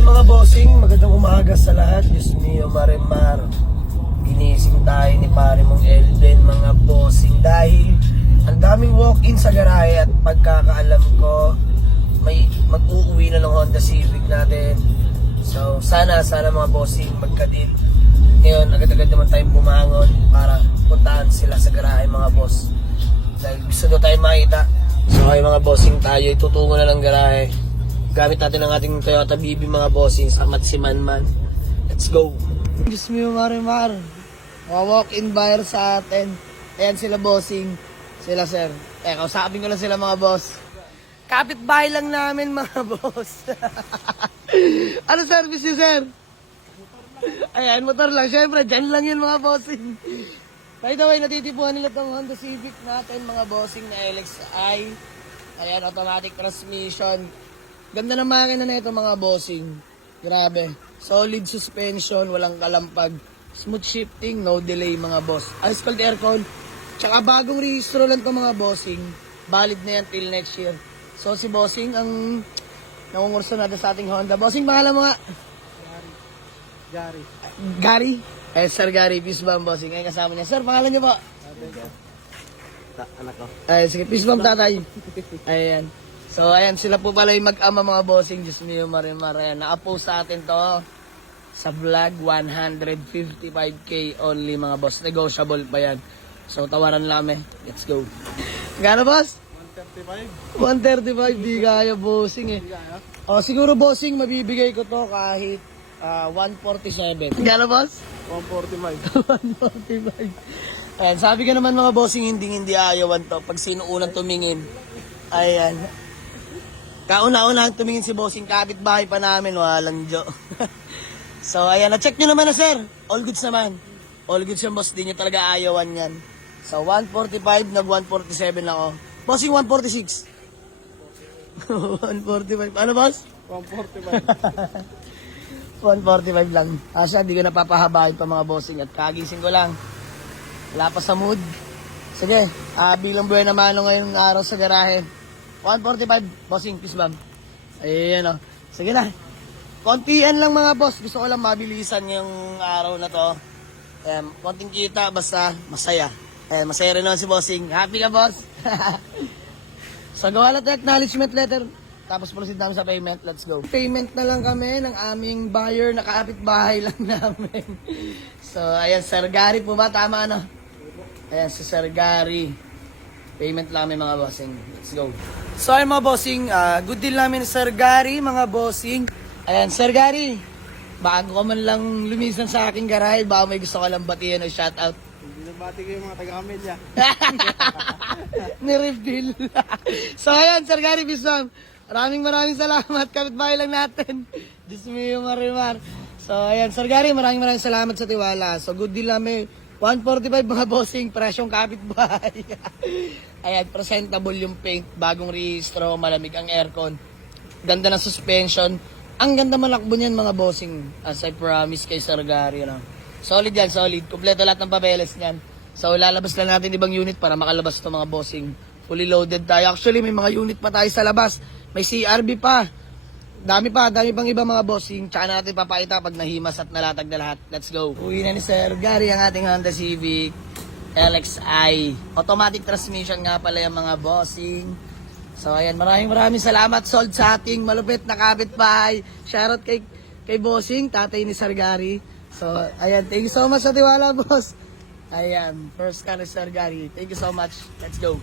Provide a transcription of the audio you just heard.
Okay mga bossing, magandang umaga sa lahat. Diyos mio, Marimar. Ginising tayo ni pare mong Elden mga bossing dahil ang daming walk-in sa garahe at pagkakaalam ko may mag-uuwi na ng Honda Civic natin. So sana mga bossing magkadit. Ngayon agad-agad naman tayong bumangon para puntahan sila sa garahe mga boss. Dahil gusto daw tayo makita. So ay mga bossing, tayo itutungo na ng garahe. Gamit natin ang ating Toyota BB mga bossing sa Manman. Let's go! Diyos mo Marimar. Mga walk-in buyer sa atin. Ayan sila bossing. Sila sir. Kausapin ko lang sila mga boss. Kapit-bahay lang namin mga boss. Ano service niyo sir? Ayan, motor lang. Siyempre, dyan lang yun mga bossing. By the way, natitipuhan nila itong Honda Civic natin mga bossing na LXI. Ayan, automatic transmission. Ganda ng makina na ito mga bossing. Grabe. Solid suspension, walang kalampag. Smooth shifting, no delay mga boss. Ice cold aircon. Tsaka bagong rehistro lang ito mga bossing. Valid na yan till next year. So si bossing ang nangungurso natin sa ating Honda. Bossing, pangalan mo nga? Gary. Gary? Sir Gary, peace bomb bossing. Ay kasama niya. Sir, pangalan niyo po? Anak ko. Ay, sige, peace bomb tatay. Ayan. So, ayan, sila po pala yung mag-ama mga bossing. Diyos mio, Marimar. Ayan, naka-post sa atin to sa vlog. 155k only mga boss. Negotiable pa yan. So, tawaran lang Let's go. Gano boss? 135. 135, di kaya bossing eh. O, siguro bossing, mabibigay ko to kahit 147. Gano boss? 145. 145. Ayan, sabi ka naman mga bossing, hindi ayawan to. Pag sino unang tumingin. Ayan. Kauna-una tumingin si bossing, kapit-bahay pa namin, walang jo. So, ayan, na-check nyo naman na sir. All goods naman. All goods yung boss, di nyo talaga ayawan yan. So, 145, nag-147 ako. Bossing, 146. 145. Ano boss? 145. 145 lang. Asya, di ko napapahabahin pa mga bossing at kagising ko lang. Wala pa sa mood. Sige, bilang buhay na mano ngayong araw sa garahe. 145, bossing, peace bomb. Ayan o. Sige na. Kontian lang mga boss. Gusto ko lang mabilisan yung araw na to. Konting kita, basta masaya. Masaya rin naman si bossing. Happy ka, boss? So, gawa natin acknowledgement letter. Tapos proceed namin sa payment. Let's go. Payment na lang kami ng aming buyer na kapit-bahay lang namin. So, ayan, Sir Gary po ba? Tama, ano? Ayan, si Sir Gary. Payment lang kami mga bossing. Let's go. So, ayan mga bossing. Good deal namin Sir Gary, mga bossing. Ayan, Sir Gary. Bago ka man lang lumisan sa aking garahe, baka may gusto ka lang batiin o shoutout. Binabati ko yung mga taga-Camellia. Ni-reveal. So, ayan, Sir Gary Biswam. Maraming salamat. Kapit-bahay lang natin. Diyos mio, Marimar. So, ayan, Sir Gary, maraming salamat sa tiwala. So, good deal namin. 145 mga bossing, presyong kapit-bahay. Ayan, presentable yung paint, bagong rehistro, malamig ang aircon. Ganda ng suspension. Ang ganda malakbo niyan mga bossing. As I promise kay Sir Gary, you know. Solid yan, solid. Kompleto lahat ng papeles niyan. So, lalabas lang natin ibang unit para makalabas ito mga bossing. Fully loaded tayo. Actually, may mga unit pa tayo sa labas. May CRB pa. Dami pang iba mga bossing. Tsaka natin papakita pag nahimas at nalatag na lahat. Let's go. Uwi na ni Sir Gary ang ating Honda Civic LXI. Automatic transmission nga pala yung mga bossing. So ayan, maraming salamat sold sa ating malupit na kapitbahay. Shoutout kay bossing, tatay ni Sir Gary. So ayan, thank you so much sa tiwala boss. Ayan, first ka ni Sir Gary. Thank you so much. Let's go.